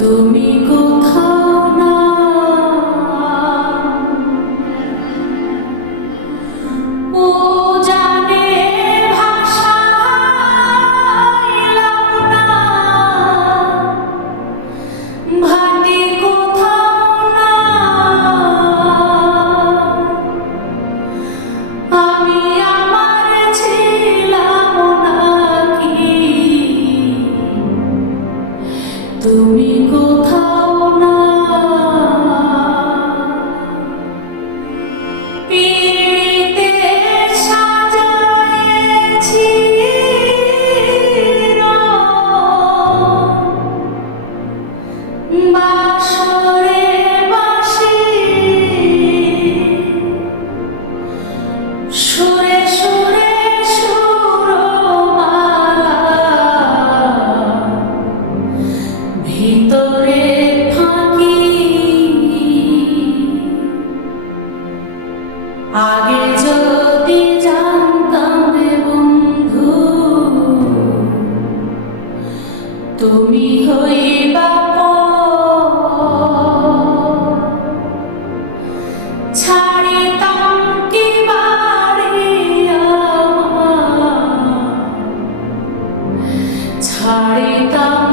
তুমি কোথাও না, ও জানে ভাষাইলাম না, ভাটি কোথাও না, আমি আমার ছিলাম নাকি, তুমি কোথাও না। পিতে সাজায়েছি বাসরে বাসি, সুরে সুরে সুরমালা, ভিতরে ফাঁকি, আগে যদি জানতাম রে বন্ধু, তুমি হইবা ছাড়িতাম কি বাড়ি আমার, ছাড়িতাম